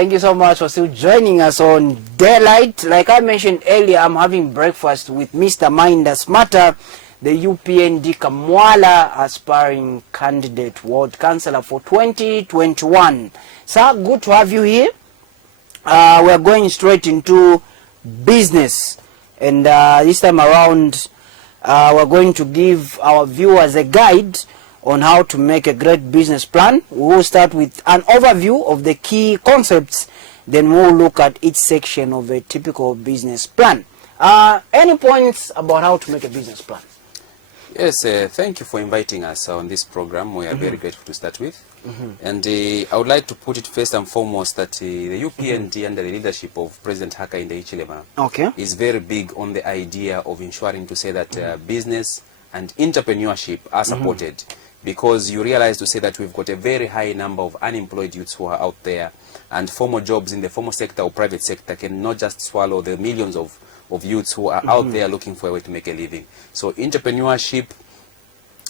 Thank you so much for still joining us on Daylight. Like I mentioned earlier, I'm having breakfast with Mr. Mainda Simataa, the UPND Kamwala aspiring candidate ward councillor for 2021. Sir, good to have you here. We're going straight into business, and this time around we're going to give our viewers a guide on how to make a great business plan. We will start with an overview of the key concepts, then we'll look at each section of a typical business plan. Any points about how to make a business plan? Yes, thank you for inviting us on this program. We are very grateful to start with. And I would like to put it first and foremost that the UPND under the leadership of President Hakainde Hichilema is very big on the idea of ensuring to say that business and entrepreneurship are supported, because you realize to say that we've got a very high number of unemployed youths who are out there, and formal jobs in the formal sector or private sector cannot just swallow the millions of youths who are out there looking for a way to make a living. So entrepreneurship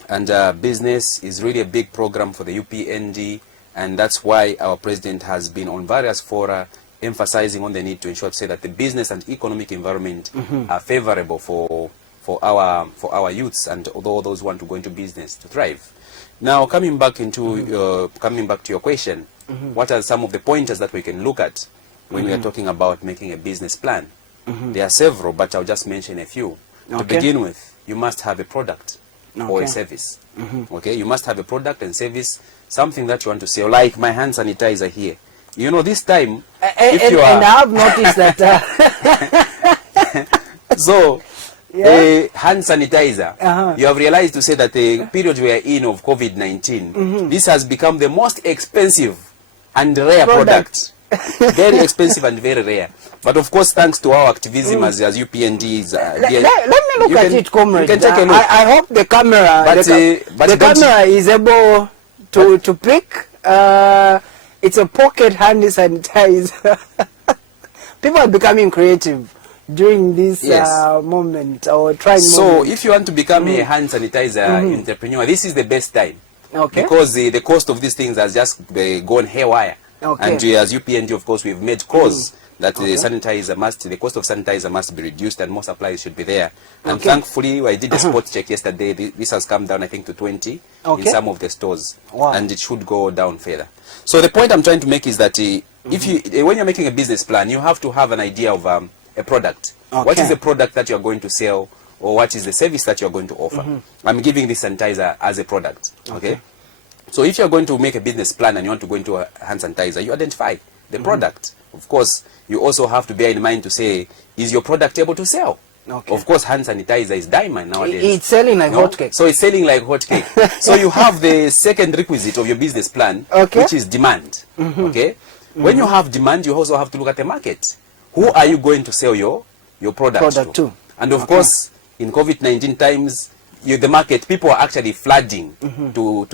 and business is really a big program for the UPND, and that's why our president has been on various fora emphasizing on the need to ensure to say that the business and economic environment are favorable for our youths and all those who want to go into business to thrive. Now, coming back to your question, what are some of the pointers that we can look at when we are talking about making a business plan? There are several, but I'll just mention a few. To begin with, you must have a product or a service. Okay, you must have a product and service, something that you want to sell, like my hand sanitizer here. You know, this time, if you are... And I have noticed that... So, hand sanitizer, you have realized to say that the period we are in of COVID-19, this has become the most expensive and rare product. Very expensive and very rare. But of course, thanks to our activism as UPNDs. Let me look at it, comrade. You can take a look. I hope the camera, the camera is able to pick. It's a pocket hand sanitizer. People are becoming creative during this moment or trying. So, if you want to become a hand sanitizer entrepreneur, this is the best time. Because the cost of these things has just gone haywire. And as UPND, of course, we've made calls that the cost of sanitizer must be reduced and more supplies should be there. And thankfully, I did a spot check yesterday. This has come down, I think, to 20 in some of the stores. And it should go down further. So the point I'm trying to make is that when you're making a business plan, you have to have an idea of a product. What is the product that you're going to sell, or what is the service that you're going to offer? I'm giving this sanitizer as a product. So if you're going to make a business plan and you want to go into a hand sanitizer, you identify the product. Of course, you also have to bear in mind to say, is your product able to sell? Of course, hand sanitizer is diamond nowadays. It's selling like hotcake. So it's selling like hotcake. So you have the second requisite of your business plan, which is demand. When you have demand, you also have to look at the market. Who are you going to sell your product to? And of course, in COVID-19 times, the market, people are actually flooding to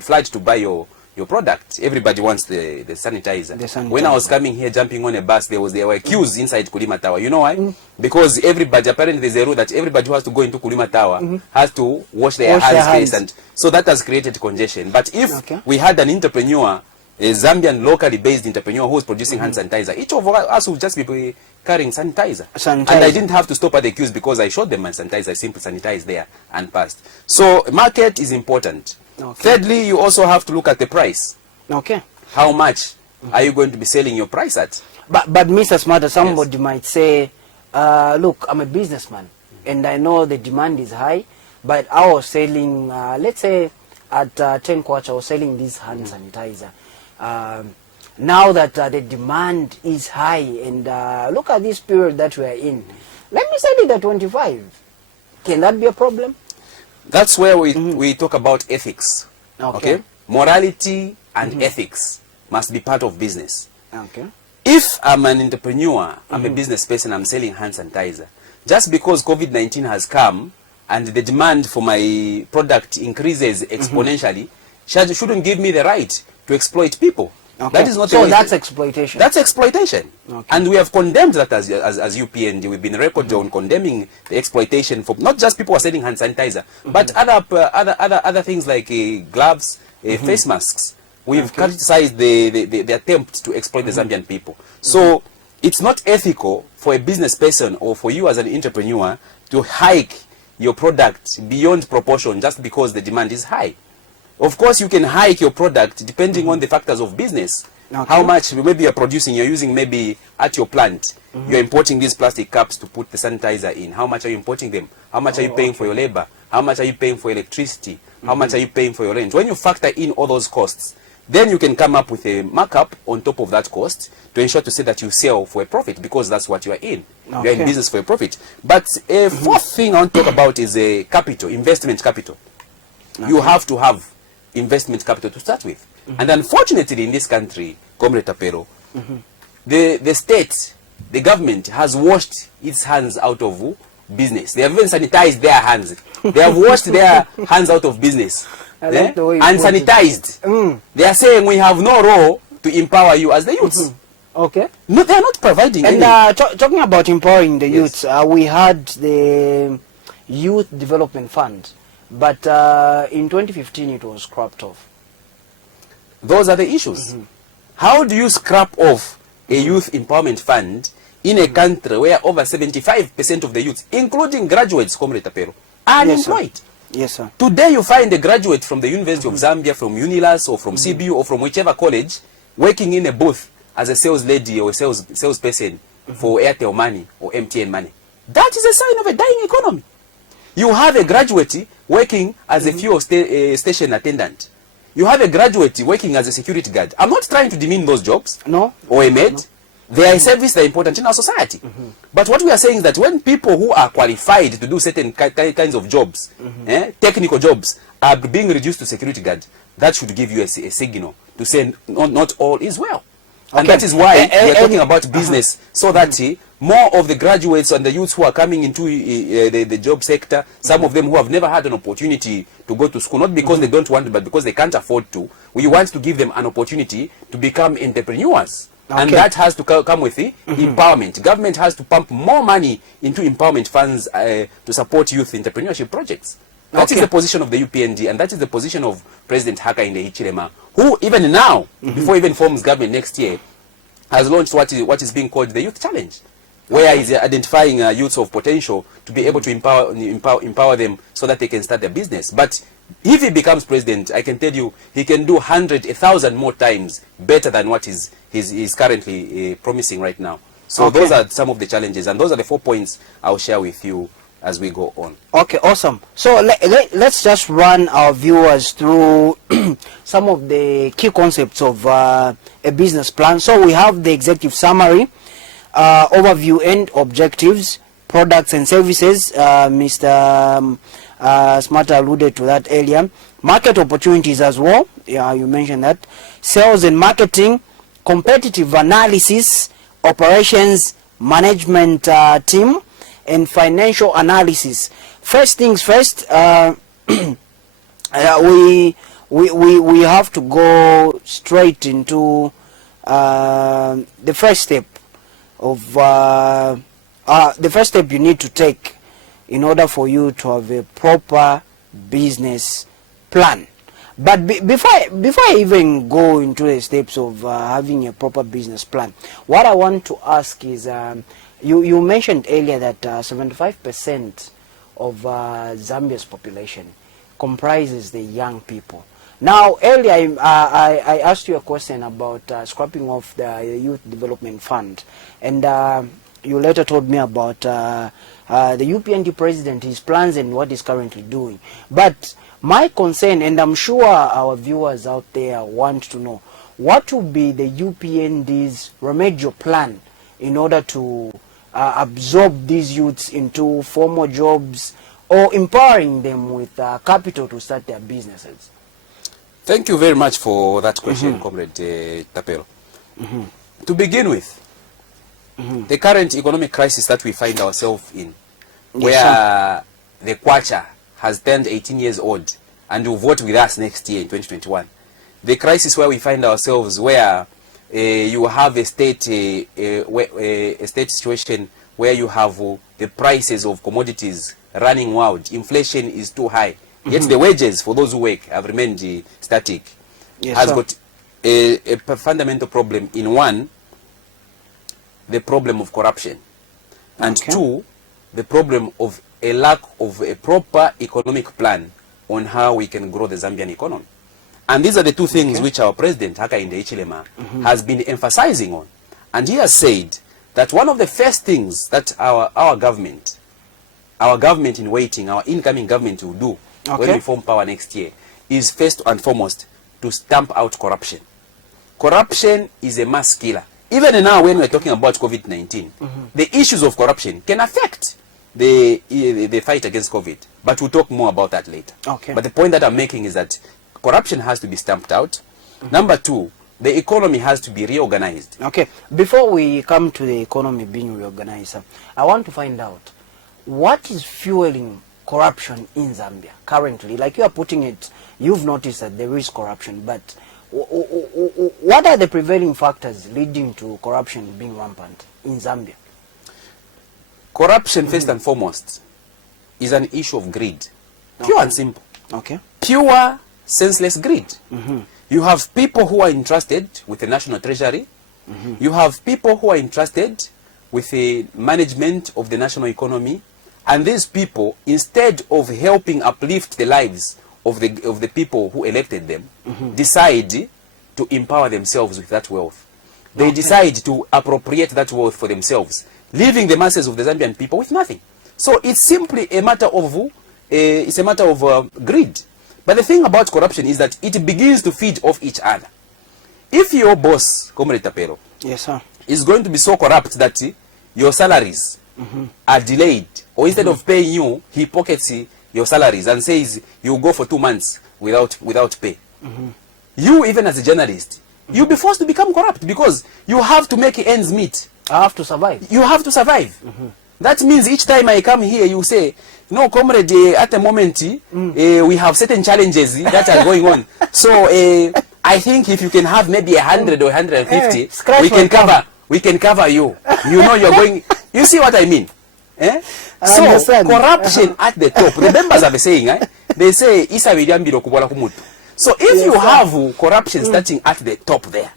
flood to buy your product. Everybody wants the sanitizer. When I was coming here, jumping on a bus, there were queues inside Kulima Tower. You know why? Because everybody, apparently there's a rule that everybody who has to go into Kulima Tower has to wash their hands first, and so that has created congestion. But if we had an entrepreneur, a Zambian locally based entrepreneur who is producing hand sanitizer, each of us would just be carrying sanitizer. And I didn't have to stop at the queues because I showed them my sanitizer. I simply sanitized there and passed. So market is important. Thirdly, you also have to look at the price. How much are you going to be selling your price at? But Mr. Simataa, somebody might say, look, I'm a businessman and I know the demand is high, but I was selling, let's say at 10 kwacha, I was selling this hand sanitizer. Now that the demand is high and look at this period that we are in, let me sell it at 25. Can that be a problem? That's where we talk about ethics. Morality and ethics must be part of business. If I'm an entrepreneur, I'm a business person, I'm selling hand sanitizer, just because COVID-19 has come and the demand for my product increases exponentially, shouldn't give me the right to exploit people. That is not so that's exploitation. That's exploitation. And we have condemned that as UPND. We've been recorded on condemning the exploitation for not just people who are selling hand sanitizer, but other things like gloves, face masks. We've criticized the attempt to exploit the Zambian people. So it's not ethical for a business person or for you as an entrepreneur to hike your product beyond proportion just because the demand is high. Of course, you can hike your product depending on the factors of business. How much maybe you're producing, you're using maybe at your plant. You're importing these plastic cups to put the sanitizer in. How much are you importing them? How much are you paying for your labor? How much are you paying for electricity? How much are you paying for your rent? When you factor in all those costs, then you can come up with a markup on top of that cost to ensure to say that you sell for a profit, because that's what you are in. You are in business for a profit. But a fourth thing I want to talk about is a capital, investment capital. You have to have investment capital to start with. And unfortunately in this country, Comrade Tapero, the state, the government has washed its hands out of business. They have even sanitized their hands. They have washed their hands out of business. And sanitized. They are saying we have no role to empower you as the youths. Okay. No, they are not providing any. And talking about empowering the youths, we had the Youth Development Fund, but in 2015 it was scrapped off. Those are the issues. How do you scrap off a youth empowerment fund in a country where over 75% of the youths, including graduates, Comrade Tapero, are unemployed? Yes, sir. Today you find a graduate from the University of Zambia, from Unilas or from CBU or from whichever college, working in a booth as a sales lady or a salesperson for Airtel money or MTN money. That is a sign of a dying economy. You have a graduate working as a fuel station attendant. You have a graduate working as a security guard. I'm not trying to demean those jobs. No. Or a maid. They are a service that are important in our society. But what we are saying is that when people who are qualified to do certain kinds of jobs, technical jobs, are being reduced to security guard, that should give you a signal to say not all is well. And that is why we are talking about business, so that more of the graduates and the youths who are coming into the job sector, some of them who have never had an opportunity to go to school, not because they don't want to, but because they can't afford to, we want to give them an opportunity to become entrepreneurs. And that has to come with empowerment. Government has to pump more money into empowerment funds to support youth entrepreneurship projects. That is the position of the UPND, and that is the position of President Haka in the Hichilema, who even now, before even forms government next year, has launched what is being called the Youth Challenge, where he's identifying youths of potential to be able to empower them so that they can start their business. But if he becomes president, I can tell you, he can do 100, 1,000 more times better than what he's currently promising right now. So those are some of the challenges, and those are the 4 points I'll share with you as we go on. Okay, awesome. So let's just run our viewers through some of the key concepts of a business plan. So we have the executive summary, overview and objectives, products and services. Mr. Simataa alluded to that earlier. Market opportunities as well. Yeah, you mentioned that. Sales and marketing, competitive analysis, operations, management team, and financial analysis. First things first, we have to go straight into the first step of the first step you need to take in order for you to have a proper business plan. But before I even go into the steps of having a proper business plan, what I want to ask is, you mentioned earlier that 75% of Zambia's population comprises the young people. Now, earlier I asked you a question about scrapping off the Youth Development Fund, and you later told me about the UPND president, his plans and what he's currently doing. But my concern, and I'm sure our viewers out there want to know, what will be the UPND's remedial plan in order to absorb these youths into formal jobs or empowering them with capital to start their businesses? Thank you very much for that question, Comrade Tapero. To begin with, the current economic crisis that we find ourselves in, where the Kwacha has turned 18 years old and will vote with us next year in 2021, the crisis where we find ourselves, where you have a state situation where you have the prices of commodities running wild, inflation is too high, yet the wages for those who work have remained static, has got a fundamental problem in one, the problem of corruption, and two, the problem of a lack of a proper economic plan on how we can grow the Zambian economy. And these are the two things which our president, Hakainde Hichilema, has been emphasizing on. And he has said that one of the first things that our government in waiting, our incoming government will do when we form power next year, is first and foremost to stamp out corruption. Corruption is a mass killer. Even now when we're talking about COVID-19, the issues of corruption can affect the fight against COVID. But we'll talk more about that later. But the point that I'm making is that corruption has to be stamped out. Number two, the economy has to be reorganized. Before we come to the economy being reorganized, I want to find out what is fueling corruption in Zambia currently. Like you are putting it, you've noticed that there is corruption, but what are the prevailing factors leading to corruption being rampant in Zambia? Corruption, first and foremost, is an issue of greed. Pure and simple. Pure, senseless greed. You have people who are entrusted with the national treasury. You have people who are entrusted with the management of the national economy. And these people, instead of helping uplift the lives of the people who elected them, decide to empower themselves with that wealth. They decide to appropriate that wealth for themselves, leaving the masses of the Zambian people with nothing. So it's simply a matter of greed. But the thing about corruption is that it begins to feed off each other. If your boss, Comrade Tapero, is going to be so corrupt that your salaries are delayed, or instead of paying you, he pockets your salaries and says you go for 2 months without pay. You, even as a journalist, you'll be forced to become corrupt because you have to make ends meet. I have to survive. You have to survive. That means each time I come here, you say, no, comrade, at the moment, we have certain challenges that are going on. So I think if you can have maybe 100 or 150, we can cover you. You know you're going. You see what I mean? So corruption at the top. The members are saying, they say, Isa Williambiro Kubola Kumutu. So if you have corruption starting at the top there,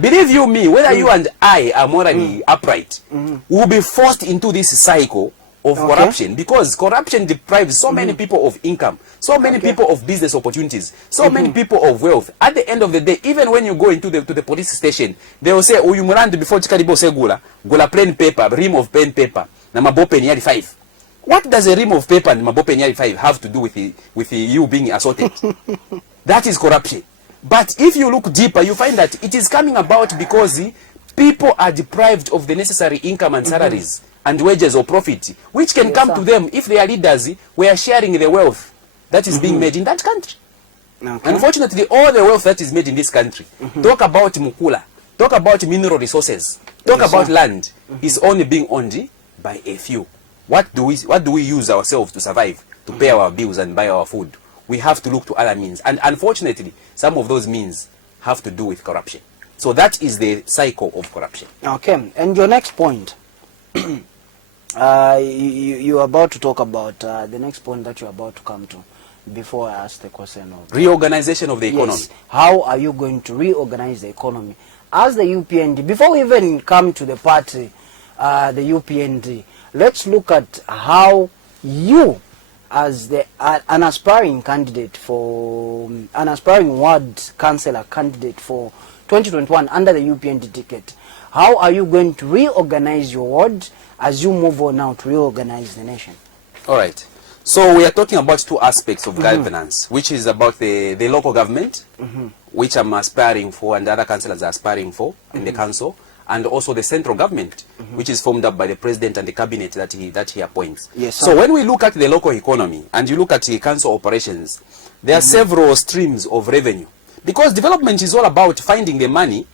believe you me, whether you and I are morally upright, we'll be forced into this cycle of corruption, because corruption deprives so many people of income, so many people of business opportunities, so many people of wealth. At the end of the day, even when you go into the police station, they will say, "Uyumurand before chikaribo segula, gula plain paper, ream of pen paper, na mabope ni 5." What does a ream of paper and mabope ni 5 have to do with you being assaulted? That is corruption. But if you look deeper, you find that it is coming about because people are deprived of the necessary income and salaries and wages or profit, which can come to them if their leaders were sharing the wealth that is being made in that country. Unfortunately, all the wealth that is made in this country, talk about mukula, talk about mineral resources, talk about land, is only being owned by a few. What do we use ourselves to survive, to pay our bills and buy our food? We have to look to other means. And unfortunately, some of those means have to do with corruption. So that is the cycle of corruption. And your next point, you're about to talk about the next point that you're about to come to before I ask the question of reorganization of the economy. Yes. How are you going to reorganize the economy as the UPND? Before we even come to the party, the UPND, let's look at how you, as an aspiring candidate for an aspiring ward councillor candidate for 2021 under the UPND ticket, how are you going to reorganize your ward as you move on now to reorganize the nation? All right. So we are talking about two aspects of governance, which is about the local government, which I'm aspiring for and other councillors are aspiring for in the council, and also the central government, which is formed up by the president and the cabinet that he appoints. So when we look at the local economy and you look at the council operations, there are several streams of revenue, because development is all about finding the money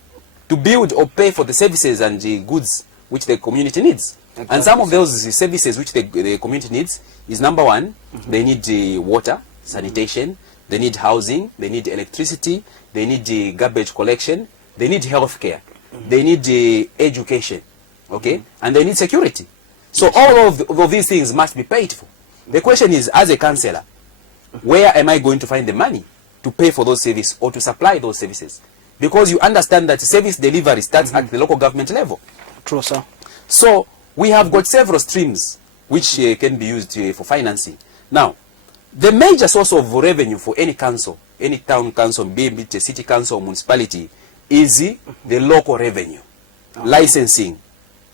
to build or pay for the services and the goods which the community needs. And some of those services which the community needs is, number one, they need water, sanitation, they need housing, they need electricity, they need garbage collection, they need healthcare, they need education, and they need security. So all of these things must be paid for. The question is, as a councillor, where am I going to find the money to pay for those services or to supply those services? because you understand that service delivery starts at the local government level. True, sir. So we have got several streams which can be used for financing. Now, the major source of revenue for any council, any town council, be it a city council or municipality, is the local revenue, licensing.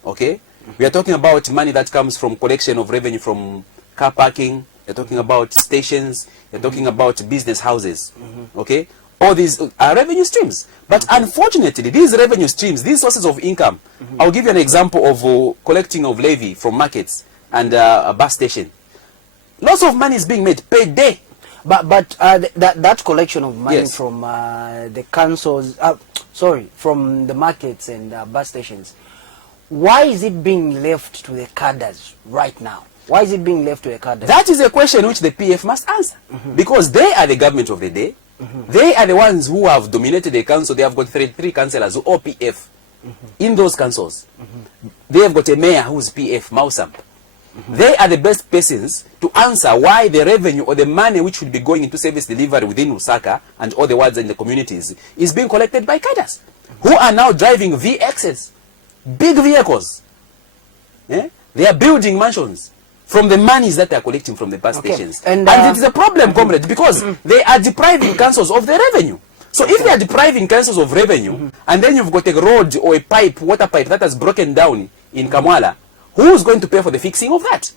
Okay? We are talking about money that comes from collection of revenue from car parking. You're talking about stations. You're talking about business houses. Okay? All these are revenue streams. But unfortunately, these revenue streams, these sources of income, I'll give you an example of collecting of levy from markets and a bus station. Lots of money is being made per day. But that collection of money Yes. from the councils, from the markets and bus stations, why is it being left to the cadres right now? Why is it being left to the cadres? That is a question which the PF must answer. Because they are the government of the day. They are the ones who have dominated the council. They have got 33 councillors who are PF in those councils. They have got a mayor who's PF, Mausamp. They are the best persons to answer why the revenue or the money which should be going into service delivery within Lusaka and all the wards in the communities is being collected by cadres who are now driving VXs, big vehicles. They are building mansions from the monies that they are collecting from the bus stations. And it is a problem, comrade, because they are depriving councils of the revenue. So if they are depriving councils of revenue, and then you've got a road or a pipe, water pipe that has broken down in Kamwala, who's going to pay for the fixing of that?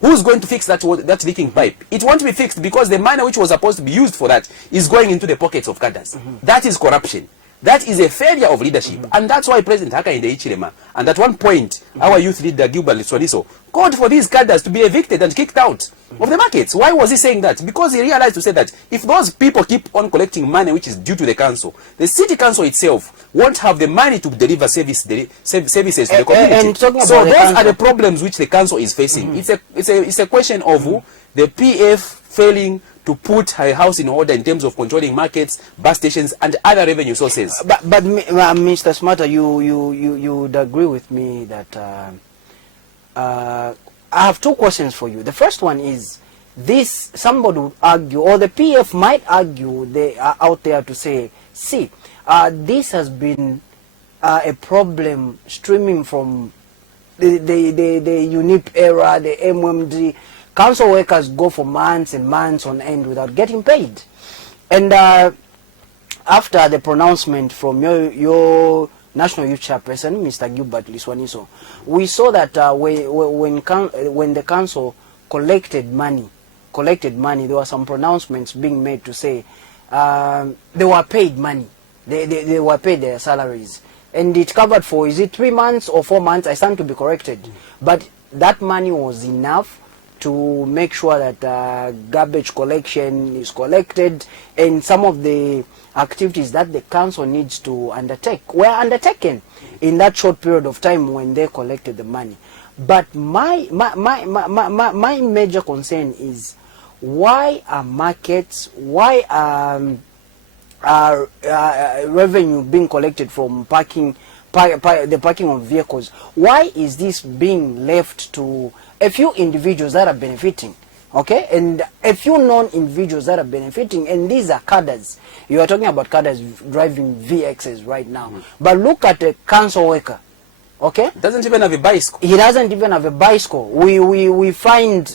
Who's going to fix that leaking pipe? It won't be fixed because the money which was supposed to be used for that is going into the pockets of cadres. That is corruption. That is a failure of leadership. And that's why President Haka in the Ichilema, and at one point, our youth leader Gilbert Liswaniso called for these cadres to be evicted and kicked out of the markets. Why was he saying that? Because he realized to say that if those people keep on collecting money which is due to the council, the city council itself won't have the money to deliver services to the community. So those are the problems which the council is facing. It's a question of the PF failing to put her house in order in terms of controlling markets, bus stations, and other revenue sources. But Mr. Simataa, you would agree with me that I have two questions for you. The first one is this: somebody would argue, or the PF might argue, they are out there to say, see, this has been a problem streaming from the UNIP era, the MMD. Council workers go for months and months on end without getting paid. And after the pronouncement from your National Youth Chairperson, Mr. Gilbert Liswaniso, we saw that when the council collected money, there were some pronouncements being made to say they were paid money. They were paid their salaries. And it covered for, is it 3 months or 4 months? I stand to be corrected. But that money was enough to make sure that garbage collection is collected, and some of the activities that the council needs to undertake were undertaken in that short period of time when they collected the money. But my major concern is, why are markets, why are revenue being collected from the parking of vehicles? Why is this being left to a few individuals that are benefiting, okay, and a few non-individuals that are benefiting? And these are cadres. You are talking about cadres driving VXs right now. But look at a council worker, okay? Doesn't even have a bicycle. He doesn't even have a bicycle. We find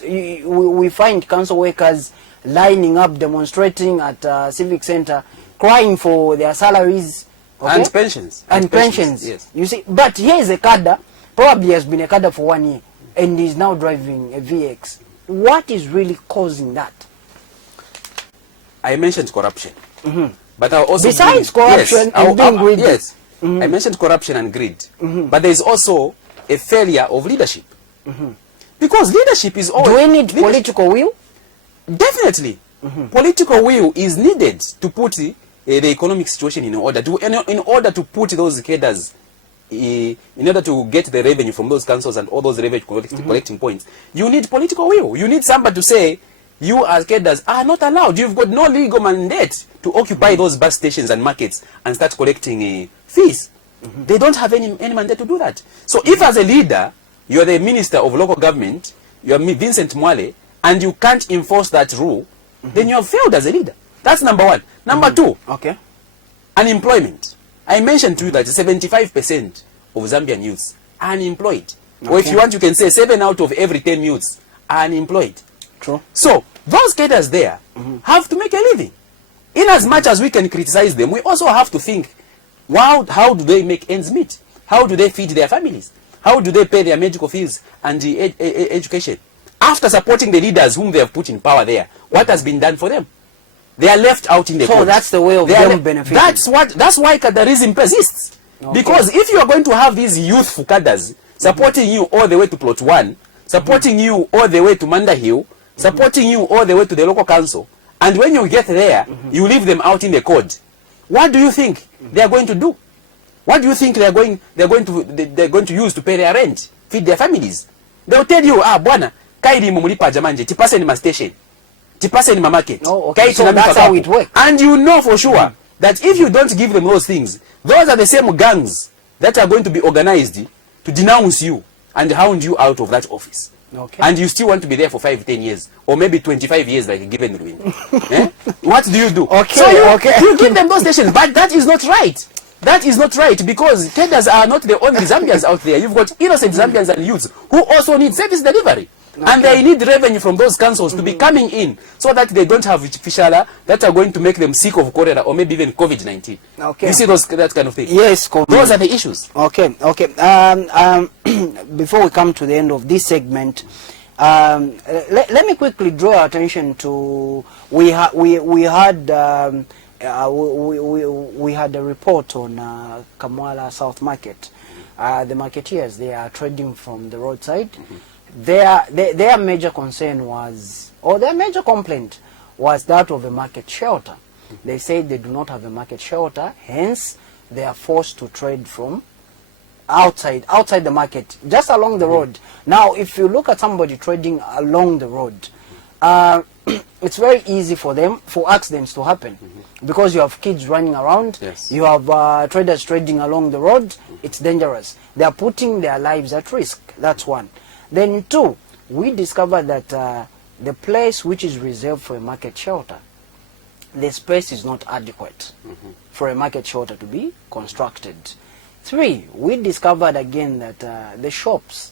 council workers lining up, demonstrating at Civic Center, crying for their salaries, okay? And pensions. And pensions. Yes. You see, but here is a cadre, probably has been a cadre for 1 year, and is now driving a VX. What is really causing that? I mentioned corruption. But I also besides corruption and being greedy. Yes. I mentioned corruption and greed. But there is also a failure of leadership. Because leadership is always... Do we need political will? Definitely. Political will is needed to put the economic situation in order. In order to put those cadres, in order to get the revenue from those councils and all those revenue collecting points, you need political will. You need somebody to say, you as cadres are not allowed. You've got no legal mandate to occupy those bus stations and markets and start collecting fees. They don't have any mandate to do that. So if as a leader, you're the minister of local government, you're Vincent Mwale, and you can't enforce that rule, then you have failed as a leader. That's number one. Number two, okay, unemployment. I mentioned to you that 75% of Zambian youths are unemployed. Or if you want, you can say 7 out of every 10 youths are unemployed. True. So those cadres there have to make a living. In as much as we can criticize them, we also have to think, wow, how do they make ends meet? How do they feed their families? How do they pay their medical fees and the education? After supporting the leaders whom they have put in power there, what has been done for them? They are left out in the cold. So that's the way of them benefiting. That's why cadreism persists. Okay. Because if you are going to have these youthful cadres supporting you all the way to Plot 1, supporting you all the way to Manda Hill, supporting you all the way to the local council, and when you get there, you leave them out in the cold, what do you think they are going to do? What do you think they're going to use to pay their rent, feed their families? They will tell you, bwana, kaidi mumulipa jamanje, tipase ni ma station, tipase ni ma market. Oh, okay. So that's how it works. And you know for sure that if you don't give them those things, those are the same gangs that are going to be organized to denounce you and hound you out of that office. Okay. And you still want to be there for 5-10 years or maybe 25 years like a given win. Eh? What do you do? Okay, so you give them those stations, but that is not right. That is not right, because traders are not the only Zambians out there. You've got innocent Zambians and youths who also need service delivery. Okay. And they need revenue from those councils to be coming in so that they don't have fishala that are going to make them sick of cholera or maybe even COVID-19. Okay. You see that kind of thing? Yes. Those are the issues. Okay. Before we come to the end of this segment, let me quickly draw your attention to we had a report on Kamwala South Market. The marketeers, they are trading from the roadside. Their major concern was, or their major complaint was that of a market shelter. They said they do not have a market shelter, hence they are forced to trade from outside the market, just along the road. Now, if you look at somebody trading along the road, it's very easy for accidents to happen, because you have kids running around. Yes. You have traders trading along the road. It's dangerous. They are putting their lives at risk. That's one. Then two, we discovered that the place which is reserved for a market shelter, the space is not adequate for a market shelter to be constructed. Three, we discovered again that the shops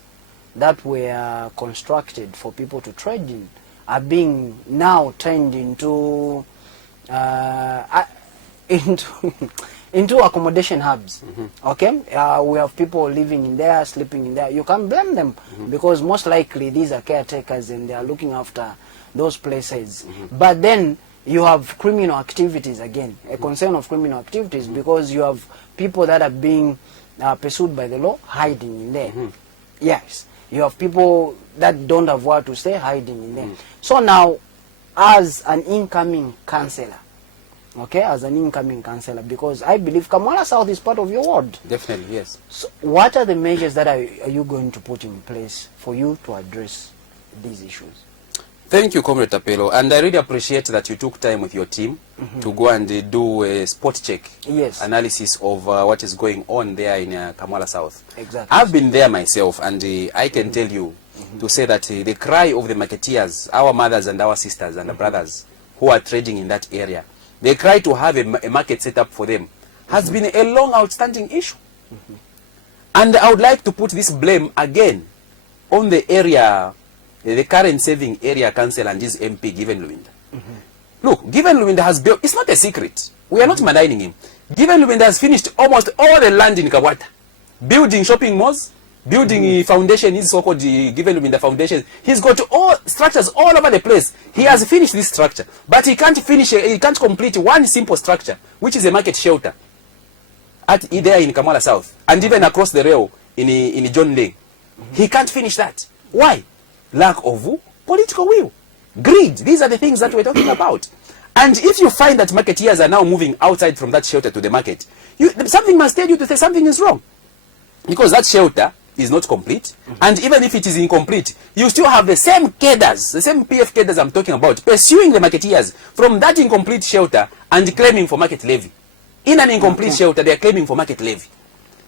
that were constructed for people to trade in are being now turned into accommodation hubs. Okay, we have people living in there, sleeping in there. You can't blame them, because most likely these are caretakers and they are looking after those places. But then you have criminal activities again, a concern of criminal activities, because you have people that are being pursued by the law hiding in there. Yes, you have people that don't have where to stay hiding in there. So now, as an incoming councillor, because I believe Kamwala South is part of your ward. Definitely, yes. So what are the measures that are you going to put in place for you to address these issues? Thank you, Comrade Tapelo, and I really appreciate that you took time with your team to go and do a spot check analysis of what is going on there in Kamwala South. Exactly. I've been there myself, and I can tell you to say that the cry of the marketeers, our mothers and our sisters and brothers who are trading in that area, they cry to have a market set up for them, has been a long outstanding issue. And I would like to put this blame again on the area, the current serving area council and his MP, Given Luwinda. Look, Given Luwinda has built, it's not a secret, we are not maligning him. Given Luwinda has finished almost all the land in Kabwata, building shopping malls, building foundation, his so-called Given Luwinda Foundation. He's got all structures all over the place. He has finished this structure, but he can't complete one simple structure, which is a market shelter there in Kamwala South, and even across the rail in John Lane. He can't finish that. Why? Lack of political will, greed. These are the things that we're talking about. And if you find that marketeers are now moving outside from that shelter to the market, something must tell you to say something is wrong, because that shelter is not complete. And even if it is incomplete, you still have the same cadres, the same PF cadres I'm talking about, pursuing the marketeers from that incomplete shelter and claiming for market levy. In an incomplete shelter, they are claiming for market levy.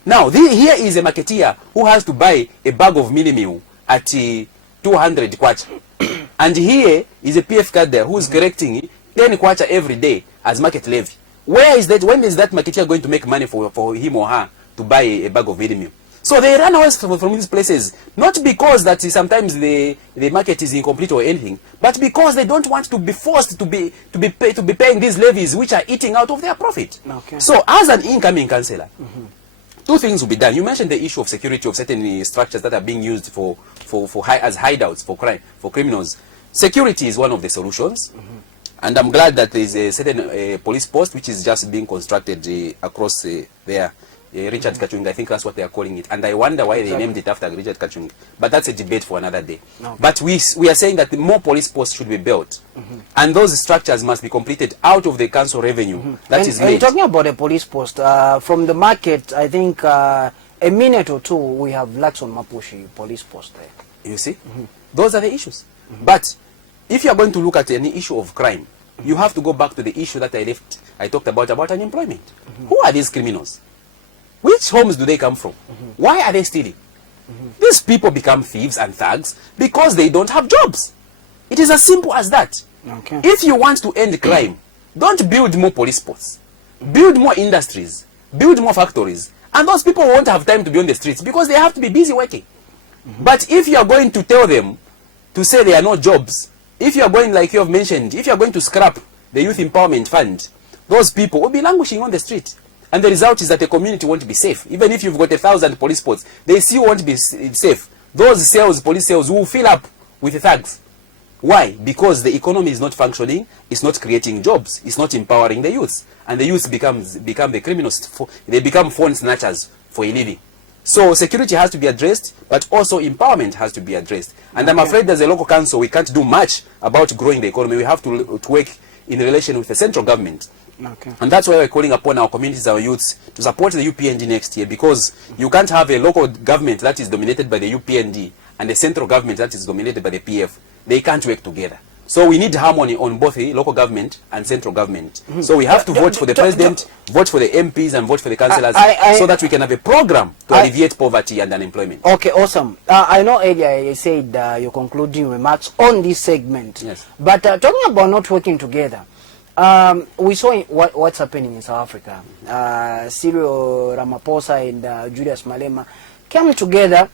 Now, here is a marketeer who has to buy a bag of mini meal at 200 kwacha. And here is a PF cadre who is correcting 10 kwacha every day as market levy. Where is that? When is that marketeer going to make money for him or her to buy a bag of meal? So they run away from these places, not because that sometimes the market is incomplete or anything, but because they don't want to be forced to be paying these levies which are eating out of their profit. Okay. So as an incoming councillor, two things will be done. You mentioned the issue of security of certain structures that are being used as hideouts for crime, for criminals. Security is one of the solutions. And I'm glad that there is a certain police post which is just being constructed across there. Richard Kachung, I think that's what they are calling it. And I wonder why they named it after Richard Kachung. But that's a debate for another day. Okay. But we are saying that more police posts should be built. And those structures must be completed out of the council revenue that is made. And talking about a police post, from the market, I think a minute or two, we have Lakson Mapushi police post there. You see? Those are the issues. But if you are going to look at any issue of crime, you have to go back to the issue that I talked about unemployment. Who are these criminals? Which homes do they come from? Why are they stealing? These people become thieves and thugs because they don't have jobs. It is as simple as that. Okay. If you want to end crime, don't build more police posts. Build more industries. Build more factories. And those people won't have time to be on the streets because they have to be busy working. But if you are going to tell them to say there are no jobs, if you are going, like you have mentioned, if you are going to scrap the Youth Empowerment Fund, those people will be languishing on the street. And the result is that the community won't be safe. Even if you've got 1,000 police posts, they still won't be safe. Those cells, police cells, will fill up with thugs. Why? Because the economy is not functioning, it's not creating jobs, it's not empowering the youth. And the youth become the criminals, they become phone snatchers for a living. So security has to be addressed, but also empowerment has to be addressed. And I'm afraid as a local council, we can't do much about growing the economy. We have to work in relation with the central government. Okay. And that's why we're calling upon our communities, our youths, to support the UPND next year, because you can't have a local government that is dominated by the UPND and a central government that is dominated by the PF. They can't work together. So we need harmony on both the local government and central government. So we have to vote for the president, vote for the MPs, and vote for the councillors, so that we can have a program to alleviate poverty and unemployment. Okay, awesome. I know earlier you said your concluding remarks on this segment. Yes. But talking about not working together, we saw what's happening in South Africa. Cyril Ramaphosa and Julius Malema came together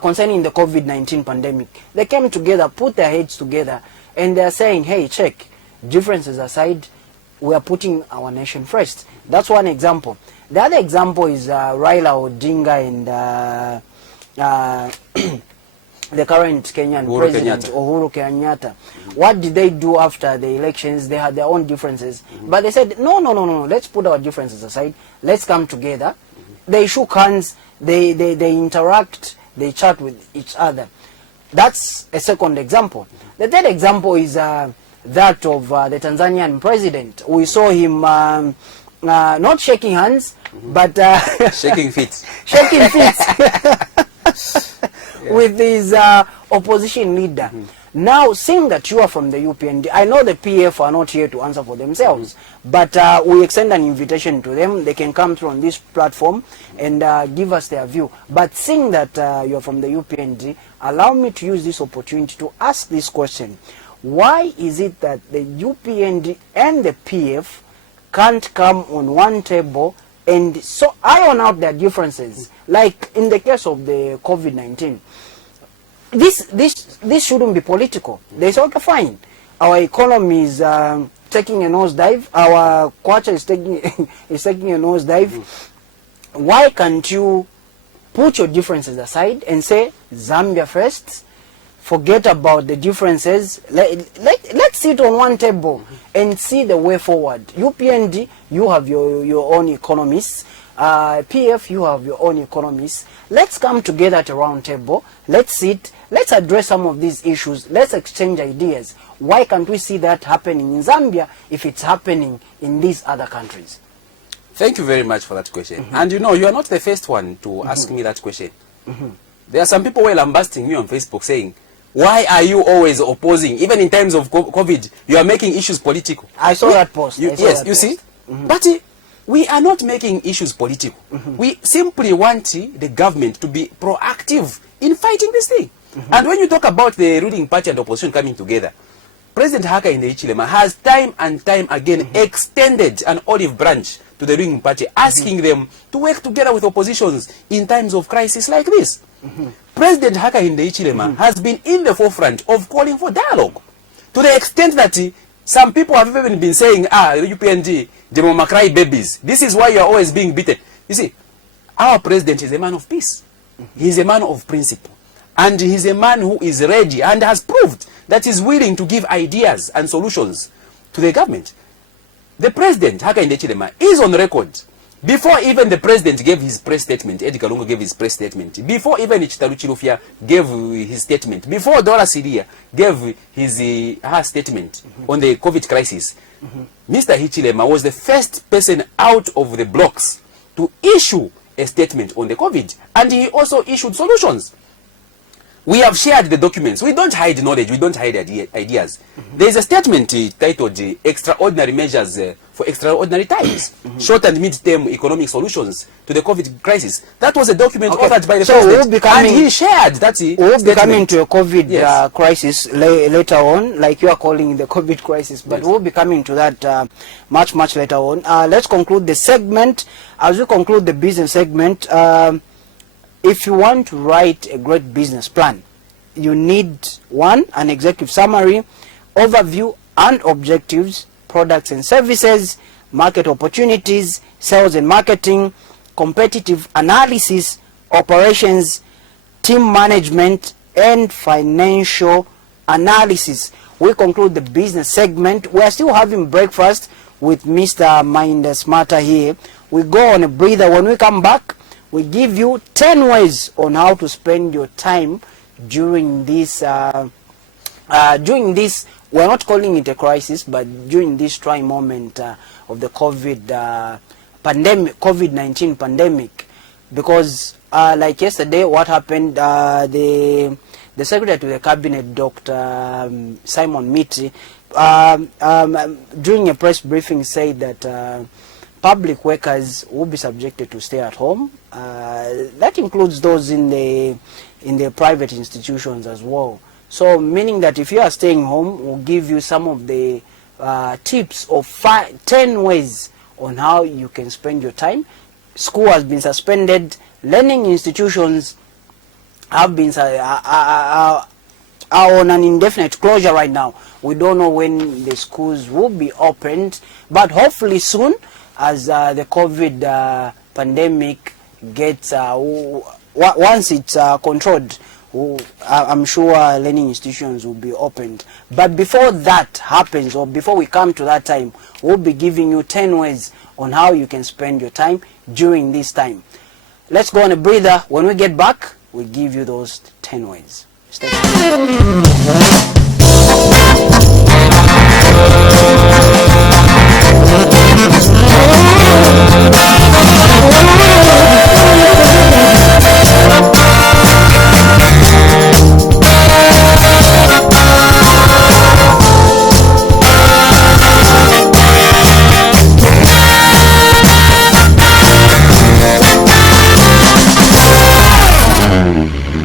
concerning the COVID-19 pandemic. They came together, put their heads together, and they're saying, hey, check, differences aside, we are putting our nation first. That's one example. The other example is Raila Odinga and the current Kenyan president, Uhuru Kenyatta. What did they do after the elections? They had their own differences. But they said, no, let's put our differences aside. Let's come together. They shook hands. They interact. They chat with each other. That's a second example. The third example is that of the Tanzanian president. We saw him not shaking hands, but shaking feet. Shaking feet. With his opposition leader. Now, seeing that you are from the UPND, I know the PF are not here to answer for themselves, but we extend an invitation to them. They can come through on this platform and give us their view. But seeing that you are from the UPND, allow me to use this opportunity to ask this question. Why is it that the UPND and the PF can't come on one table and so iron out their differences? Like in the case of the COVID-19, this shouldn't be political. They say, okay, fine, our economy is taking a nosedive, our culture is taking a nosedive. Why can't you put your differences aside and say Zambia first? Forget about the differences. Let's sit on one table and see the way forward. UPND, you have your own economists. PF, you have your own economists. Let's come together at a round table. Let's sit. Let's address some of these issues. Let's exchange ideas. Why can't we see that happening in Zambia if it's happening in these other countries? Thank you very much for that question. And you know, you are not the first one to ask me that question. There are some people who are lambasting me on Facebook saying, why are you always opposing? Even in times of COVID, you are making issues political. I saw that post. Yes, you see? But we are not making issues political. We simply want the government to be proactive in fighting this thing. And when you talk about the ruling party and opposition coming together, President Hakainde Hichilema has time and time again extended an olive branch to the ruling party, asking them to work together with oppositions in times of crisis like this. President Hakainde Hichilema has been in the forefront of calling for dialogue, to the extent that some people have even been saying, UPND, Demo cry babies. This is why you are always being beaten. You see, our president is a man of peace. He is a man of principle. And he's a man who is ready and has proved that he's willing to give ideas and solutions to the government. The president, Hakainde Hichilema, is on record. Before even the president gave his press statement, Eddie Kalungu gave his press statement, before even Chitalu Chilufya gave his statement, before Dora Siria gave her statement on the COVID crisis, Mr. Hichilema was the first person out of the blocks to issue a statement on the COVID, and he also issued solutions. We have shared the documents. We don't hide knowledge. We don't hide ideas. There is a statement titled Extraordinary Measures for Extraordinary Times, Short and Mid-Term Economic Solutions to the COVID Crisis. That was a document authored by the president, and he shared that we'll be coming to a COVID crisis later on, like you are calling the COVID crisis, but we'll be coming to that much later on. Let's conclude the segment. As we conclude the business segment, if you want to write a great business plan, you need an executive summary, overview and objectives, products and services, market opportunities, sales and marketing, competitive analysis, operations, team management, and financial analysis. We conclude the business segment. We are still having breakfast with Mr. Mainda Simataa here. We go on a breather. When we come back, we give you 10 ways on how to spend your time during this, we're not calling it a crisis, but during this trying moment of the COVID-19 pandemic. Because like yesterday, what happened, the Secretary to the Cabinet, Dr. Simon Miti, during a press briefing said that public workers will be subjected to stay at home. That includes those in the private institutions as well. So meaning that if you are staying home, we'll give you some of the tips of 10 ways on how you can spend your time. School has been suspended. Learning institutions have been are on an indefinite closure right now. We don't know when the schools will be opened, but hopefully soon, as the COVID pandemic gets, once it's controlled, I'm sure learning institutions will be opened. But before that happens, or before we come to that time, we'll be giving you 10 ways on how you can spend your time during this time. Let's go on a breather. When we get back, we'll give you those 10 ways. Stay tuned.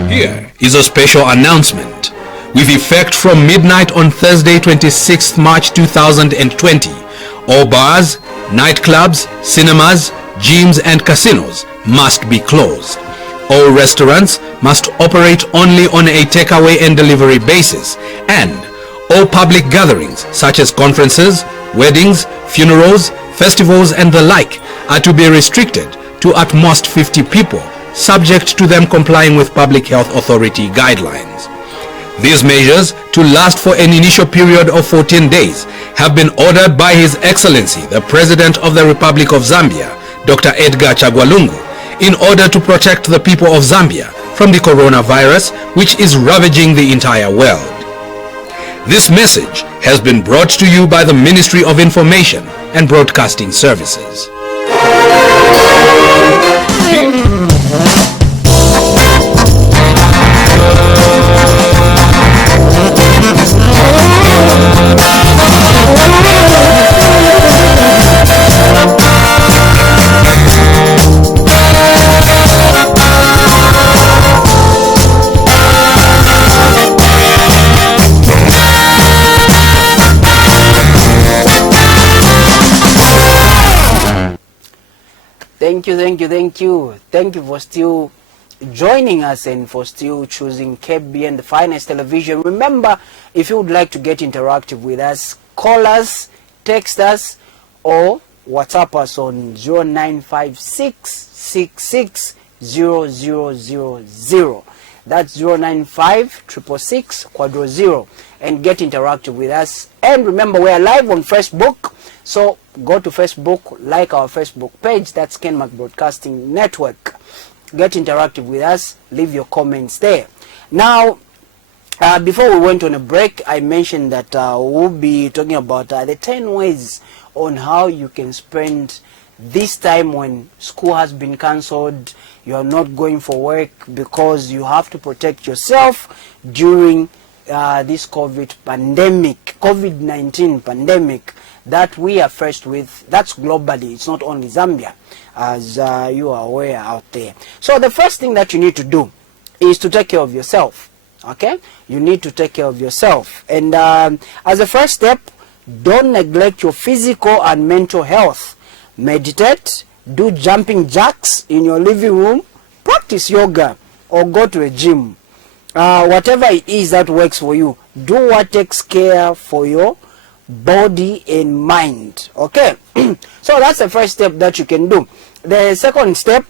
Here is a special announcement. With effect from midnight on Thursday, 26th March 2020, all bars, nightclubs, cinemas, gyms and casinos must be closed. All restaurants must operate only on a takeaway and delivery basis, and all public gatherings such as conferences, weddings, funerals, festivals and the like are to be restricted to at most 50 people, subject to them complying with Public Health Authority guidelines. These measures, to last for an initial period of 14 days, have been ordered by His Excellency, the President of the Republic of Zambia, Dr. Edgar Chagwalungu, in order to protect the people of Zambia from the coronavirus, which is ravaging the entire world. This message has been brought to you by the Ministry of Information and Broadcasting Services. Thank you, thank you, thank you. Thank you for still joining us and for still choosing KBN, the finest television. Remember, if you would like to get interactive with us, call us, text us, or WhatsApp us on 0956660000. That's 095666600, and get interactive with us. And remember, we are live on Facebook, so go to Facebook, like our Facebook page. That's Kenmark Broadcasting Network. Get interactive with us, leave your comments there. Now, before we went on a break, I mentioned that we'll be talking about the 10 ways on how you can spend this time when school has been cancelled, you are not going for work, because you have to protect yourself during this COVID-19 pandemic that we are faced with. That's globally, it's not only Zambia, as you are aware out there. So the first thing that you need to do is to take care of yourself. Okay, you need to take care of yourself, and as a first step, don't neglect your physical and mental health. Meditate, do jumping jacks in your living room, practice yoga, or go to a gym. Whatever it is that works for you, do what takes care for your body and mind. Okay, so that's the first step that you can do. The second step,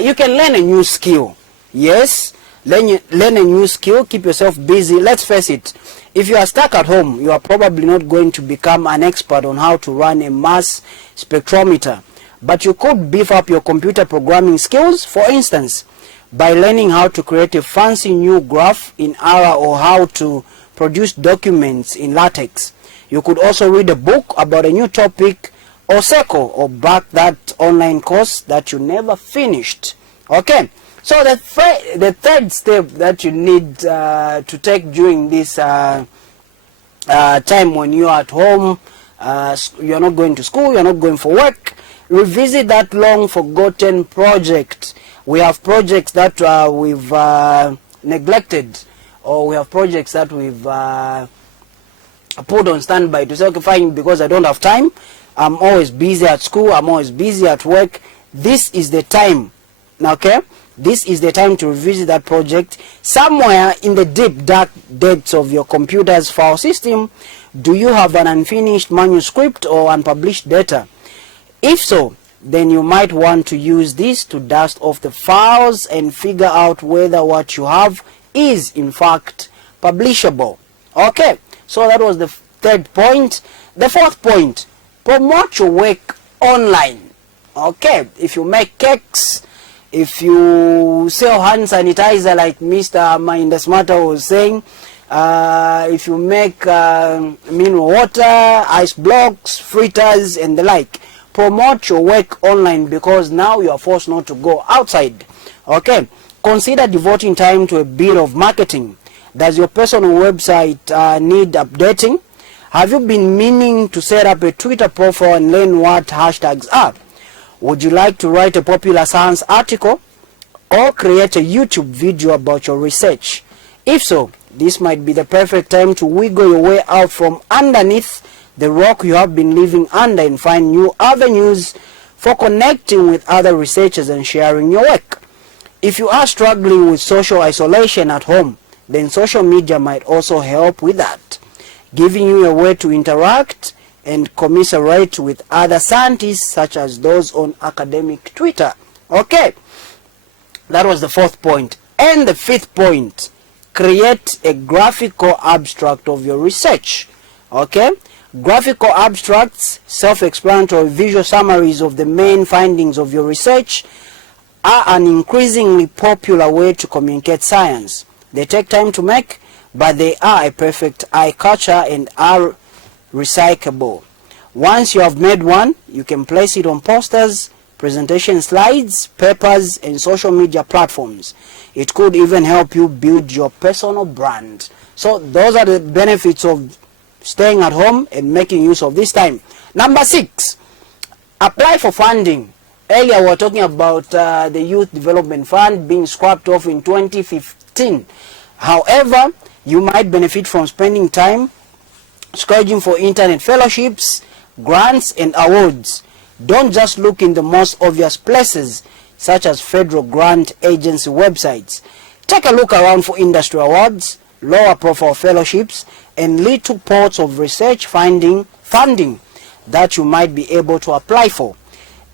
you can learn a new skill. Yes, learn a new skill, keep yourself busy. Let's face it, if you are stuck at home, you are probably not going to become an expert on how to run a mass spectrometer, but you could beef up your computer programming skills, for instance, by learning how to create a fancy new graph in R, or how to produce documents in LaTeX. You could also read a book about a new topic, or circle or back that online course that you never finished. Okay, so the third step that you need to take during this time when you are at home, you're not going to school, you're not going for work, revisit that long forgotten project. We have projects that we've neglected, or we have projects that we've put on standby to say, okay, fine, because I don't have time, I'm always busy at school, I'm always busy at work. This is the time, okay? This is the time to revisit that project. Somewhere in the deep, dark depths of your computer's file system, do you have an unfinished manuscript or unpublished data? If so, then you might want to use this to dust off the files and figure out whether what you have is in fact publishable. Okay, so that was the third point. The fourth point, promote your work online. Okay, if you make cakes, if you sell hand sanitizer like Mr. Mainda Simataa was saying, if you make mineral water, ice blocks, fritters and the like, promote your work online, because now you are forced not to go outside. Okay, consider devoting time to a bit of marketing. Does your personal website need updating? Have you been meaning to set up a Twitter profile and learn what hashtags are? Would you like to write a popular science article or create a YouTube video about your research? If so, this might be the perfect time to wiggle your way out from underneath the rock you have been living under and find new avenues for connecting with other researchers and sharing your work. If you are struggling with social isolation at home, then social media might also help with that, giving you a way to interact and commiserate with other scientists, such as those on academic Twitter. Okay, that was the fourth point. And the fifth point, create a graphical abstract of your research. Okay, graphical abstracts, self-explanatory visual summaries of the main findings of your research, are an increasingly popular way to communicate science. They take time to make, but they are a perfect eye catcher and are recyclable. Once you have made one, you can place it on posters, presentation slides, papers, and social media platforms. It could even help you build your personal brand. So those are the benefits of staying at home and making use of this time. Number 6, apply for funding. Earlier we were talking about the Youth Development Fund being scrapped off in 2015. However, you might benefit from spending time scrounging for internet fellowships, grants and awards. Don't just look in the most obvious places, such as federal grant agency websites. Take a look around for industry awards, lower profile fellowships, and little pots of research funding that you might be able to apply for.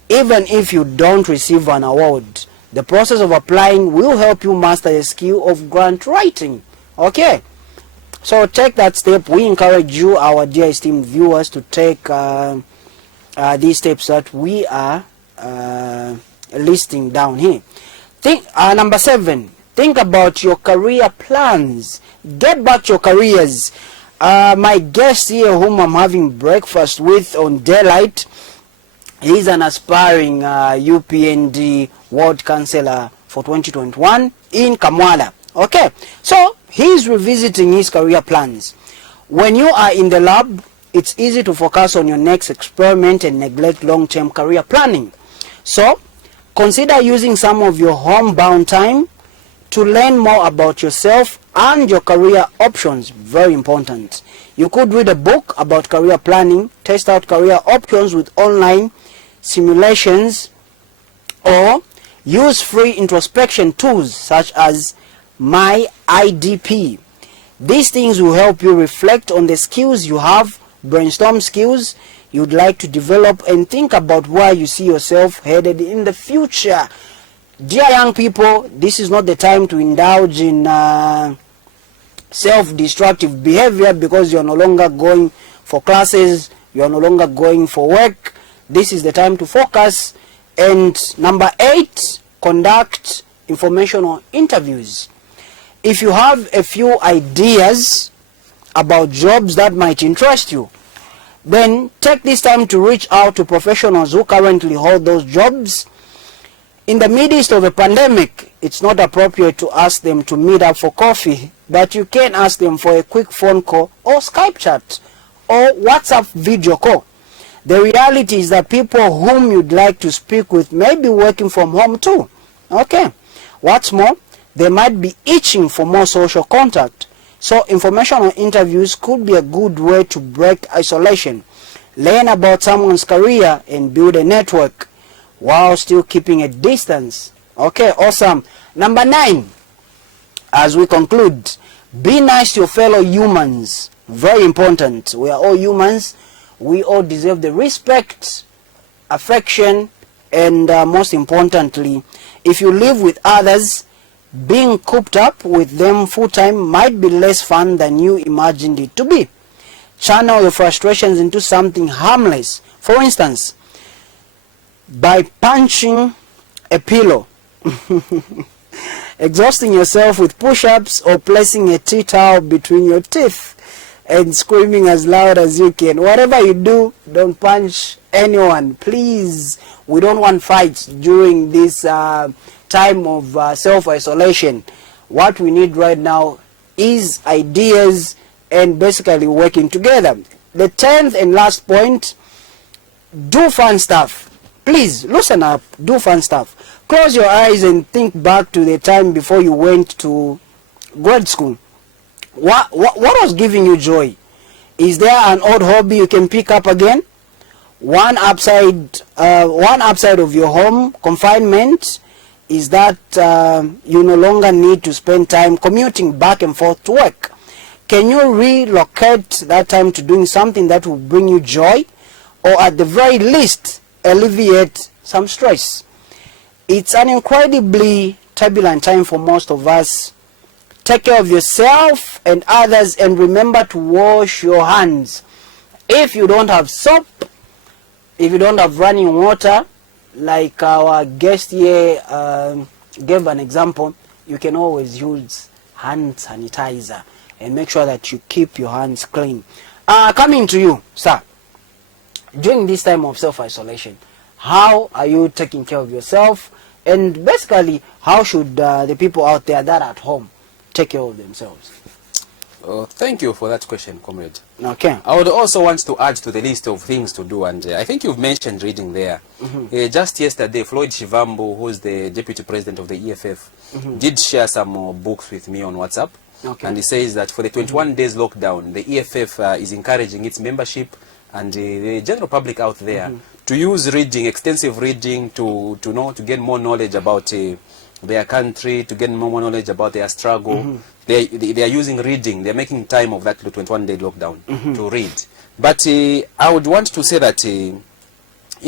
Even if you don't receive an award, the process of applying will help you master the skill of grant writing. Okay, so take that step. We encourage you, our dear esteemed viewers, to take these steps that we are listing down here. Number 7, think about your career plans. Get back to your careers. My guest here, whom I'm having breakfast with on Daylight, he's an aspiring UPND Ward Councillor for 2021 in Kamwala. Okay, so he's revisiting his career plans. When you are in the lab, it's easy to focus on your next experiment and neglect long-term career planning. So consider using some of your homebound time to learn more about yourself and your career options. Very important. You could read a book about career planning, test out career options with online simulations, or use free introspection tools such as My IDP. These things will help you reflect on the skills you have, brainstorm skills you'd like to develop, and think about where you see yourself headed in the future. Dear young people, this is not the time to indulge in self-destructive behavior because you're no longer going for classes, you're no longer going for work. This is the time to focus. And number 8, conduct informational interviews. If you have a few ideas about jobs that might interest you, then take this time to reach out to professionals who currently hold those jobs. In the midst of a pandemic, it's not appropriate to ask them to meet up for coffee, but you can ask them for a quick phone call or Skype chat or WhatsApp video call. The reality is that people whom you'd like to speak with may be working from home too. Okay. What's more, they might be itching for more social contact. So informational interviews could be a good way to break isolation, learn about someone's career, and build a network while still keeping a distance. Okay, awesome. Number 9, as we conclude, be nice to your fellow humans. Very important. We are all humans. We all deserve the respect, affection, and most importantly, if you live with others, being cooped up with them full-time might be less fun than you imagined it to be. Channel your frustrations into something harmless. For instance, by punching a pillow, exhausting yourself with push-ups, or placing a tea towel between your teeth and screaming as loud as you can. Whatever you do, don't punch anyone, please. We don't want fights during this time of self-isolation. What we need right now is ideas and basically working together. The 10th and last point, do fun stuff. Please, loosen up, do fun stuff. Close your eyes and think back to the time before you went to grade school. What was giving you joy? Is there an old hobby you can pick up again? One upside of your home confinement is that you no longer need to spend time commuting back and forth to work. Can you relocate that time to doing something that will bring you joy, or at the very least alleviate some stress? It's an incredibly turbulent time for most of us. Take care of yourself and others, and remember to wash your hands. If you don't have soap, if you don't have running water, like our guest here gave an example, you can always use hand sanitizer and make sure that you keep your hands clean. Coming to you, sir, during this time of self-isolation, how are you taking care of yourself? And basically, how should the people out there that are at home take care of themselves? Thank you for that question, comrade. Okay. I would also want to add to the list of things to do, and I think you've mentioned reading there. Just yesterday, Floyd Shivambu, who's the deputy president of the EFF, did share some books with me on WhatsApp. Okay. And he says that for the 21 days lockdown, the EFF is encouraging its membership and the general public out there to use reading, extensive reading, to gain more knowledge about their country, to gain more knowledge about their struggle. They are using reading. They are making time of that 21-day lockdown to read. But I would want to say that in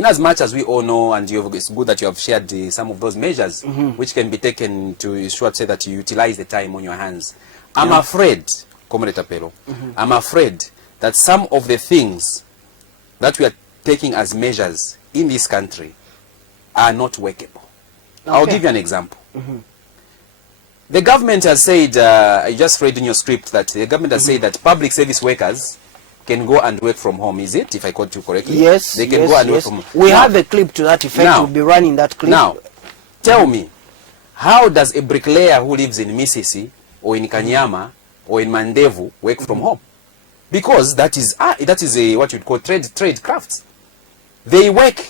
as much as we all know, and it's good that you have shared some of those measures which can be taken to ensure say that you utilize the time on your hands. I'm afraid, Comrade Tapelo, I'm afraid that some of the things that we are taking as measures in this country are not workable. I'll give you an example. The government has said, I just read in your script that the government has said that public service workers can go and work from home, is it? If I quote you correctly? Yes, they can go and work from home. We have a clip to that effect. We'll be running that clip. Now, tell me, how does a bricklayer who lives in Misisi or in Kanyama or in Mandevu work from home? Because that is a what you'd call trade crafts. They work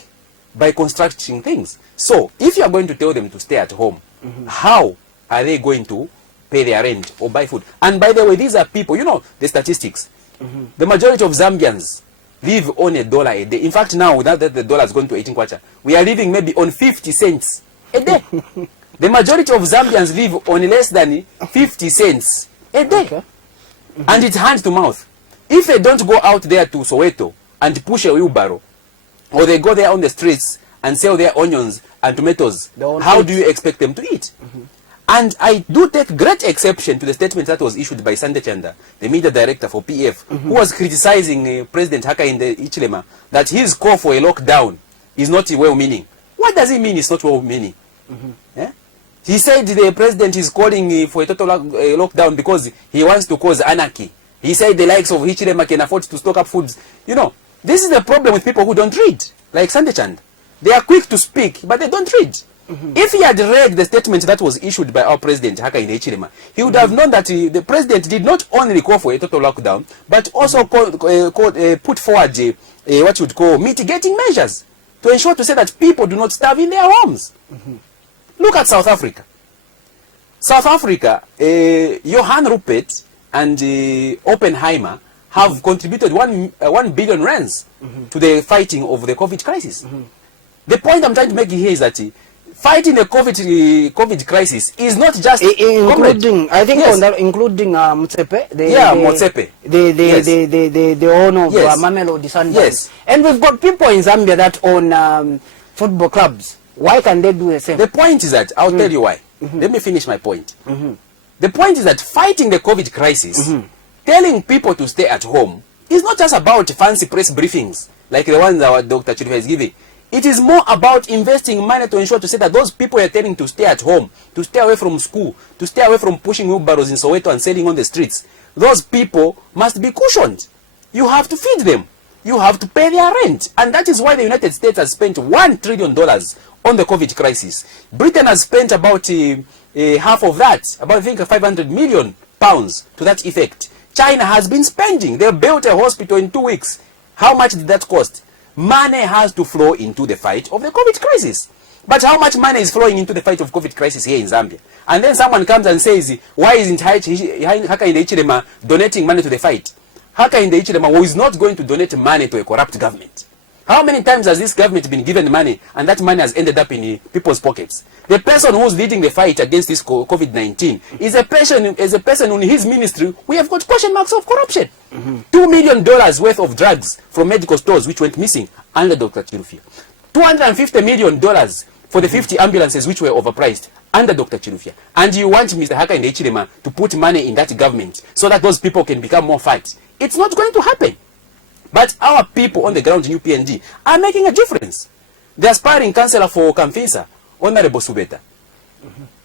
by constructing things. So, if you are going to tell them to stay at home, how are they going to pay their rent or buy food? And by the way, these are people, you know, the statistics. The majority of Zambians live on $1 a day. In fact, now, without that the dollar has gone to 18 kwacha, we are living maybe on 50 cents a day. The majority of Zambians live on less than 50 cents a day. And it's hand to mouth. If they don't go out there to Soweto and push a wheelbarrow, or they go there on the streets and sell their onions and tomatoes, how do you expect them to eat? And I do take great exception to the statement that was issued by Sande Chanda, the media director for PF, who was criticizing President Hakainde Hichilema that his call for a lockdown is not well-meaning. What does it mean it's not well-meaning? He said the president is calling for a total lockdown because he wants to cause anarchy. He said the likes of Hichilema can afford to stock up foods. You know, this is the problem with people who don't read, like Sande Chanda. They are quick to speak, but they don't read. If he had read the statement that was issued by our president, Hakainde Hichilema, he would have known that the president did not only call for a total lockdown, but also put forward what you would call mitigating measures to ensure to say that people do not starve in their homes. Look at South Africa. South Africa, Johan Rupert and Oppenheimer have contributed 1 billion rands to the fighting of the COVID crisis. The point I'm trying to make here is that fighting the COVID crisis is not just including, I think, on that, including Motsepe, Motsepe, the owner of Mamelodi Sundowns. Yes. And we've got people in Zambia that own football clubs. Why can they do the same? The point is that, I'll tell you why. Let me finish my point. The point is that fighting the COVID crisis, telling people to stay at home, is not just about fancy press briefings like the ones our Dr. Chirufe is giving. It is more about investing money to ensure to say that those people are telling to stay at home, to stay away from school, to stay away from pushing wheelbarrows in Soweto and selling on the streets. Those people must be cushioned. You have to feed them. You have to pay their rent. And that is why the United States has spent $1 trillion on the COVID crisis. Britain has spent about half of that, about I think 500 million pounds to that effect. China has been spending. They built a hospital in 2 weeks. How much did that cost? Money has to flow into the fight of the COVID crisis. But how much money is flowing into the fight of COVID crisis here in Zambia? And then someone comes and says, why isn't Hakainde Hichilema donating money to the fight? Hakainde Hichilema was not going to donate money to a corrupt government. How many times has this government been given money and that money has ended up in people's pockets? The person who's leading the fight against this COVID-19 is a person in his ministry. We have got question marks of corruption. $2 million worth of drugs from medical stores which went missing under Dr. Chirufe. $250 million for the 50 ambulances which were overpriced under Dr. Chirufe. And you want Mr. Hakainde Hichilema to put money in that government so that those people can become more fat. It's not going to happen. But our people on the ground in UPND are making a difference. The aspiring councillor for Kamfinsa, Honorable Subeta,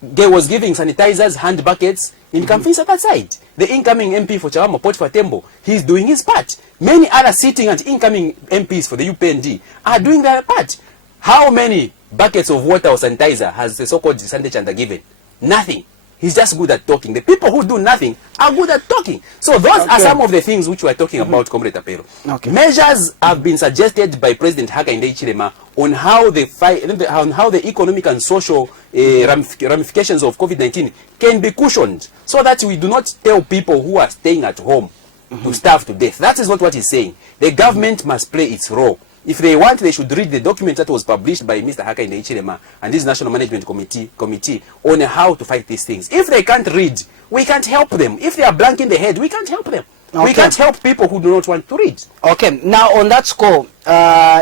was giving sanitizers, hand buckets in Kamfinsa that side. The incoming MP for Chawama, Potiphar Tembo, he's doing his part. Many other sitting and incoming MPs for the UPND are doing their part. How many buckets of water or sanitizer has the so-called Sande Chanda given? Nothing. He's just good at talking. The people who do nothing are good at talking. So those are some of the things which we are talking about, Comrade Tapelo. Measures have been suggested by President Hakainde Hichilema on how the economic and social ramifications of COVID-19 can be cushioned, so that we do not tell people who are staying at home to starve to death. That is not what he's saying. The government must play its role. If they want, they should read the document that was published by Mr. Haka in the Ichilema and his National Management Committee on how to fight these things. If they can't read, we can't help them. If they are blank in the head, we can't help them. Okay. We can't help people who do not want to read. Okay, now on that score,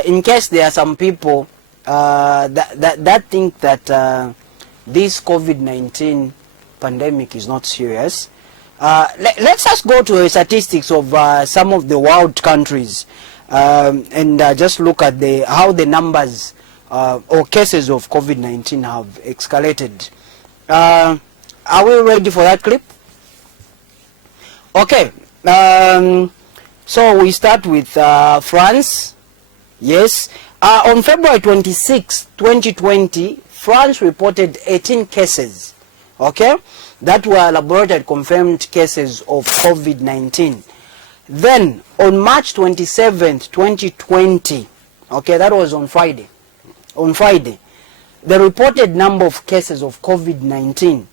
in case there are some people that think that this COVID-19 pandemic is not serious, let's just go to the statistics of some of the world countries and just look at how the numbers or cases of COVID-19 have escalated. Are we ready for that clip? Okay. So we start with France. Yes. On February 26, 2020, France reported 18 cases, okay, that were laboratory confirmed cases of COVID-19. Then on March 27, 2020, okay, that was on Friday. On Friday, the reported number of cases of COVID-19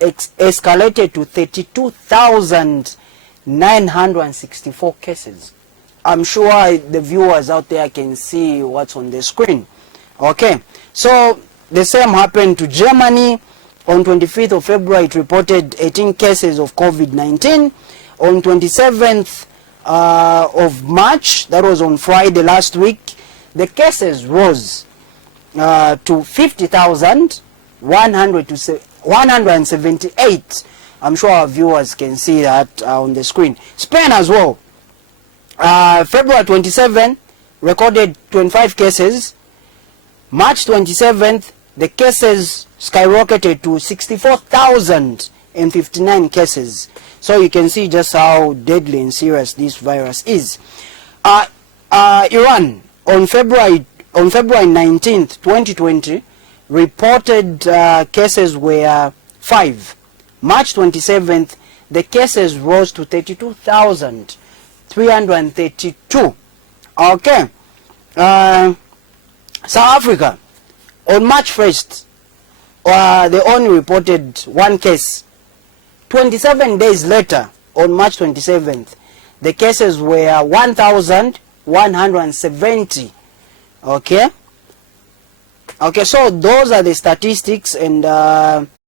escalated to 32,964 cases. I'm sure the viewers out there can see what's on the screen. Okay, so the same happened to Germany. On 25th of February, it reported 18 cases of COVID-19. On 27th of March, that was on Friday last week, the cases rose to 50,178. I'm sure our viewers can see that on the screen. Spain as well. February 27 recorded 25 cases. March 27th, the cases skyrocketed to 64,059 cases. So you can see just how deadly and serious this virus is. Iran, on February 19th, 2020, reported cases were 5. March 27th, the cases rose to 32,332. Okay. South Africa, on March 1st, they only reported 1 case. 27 days later, on March 27th, the cases were 1,170. Okay. Okay, so those are the statistics, and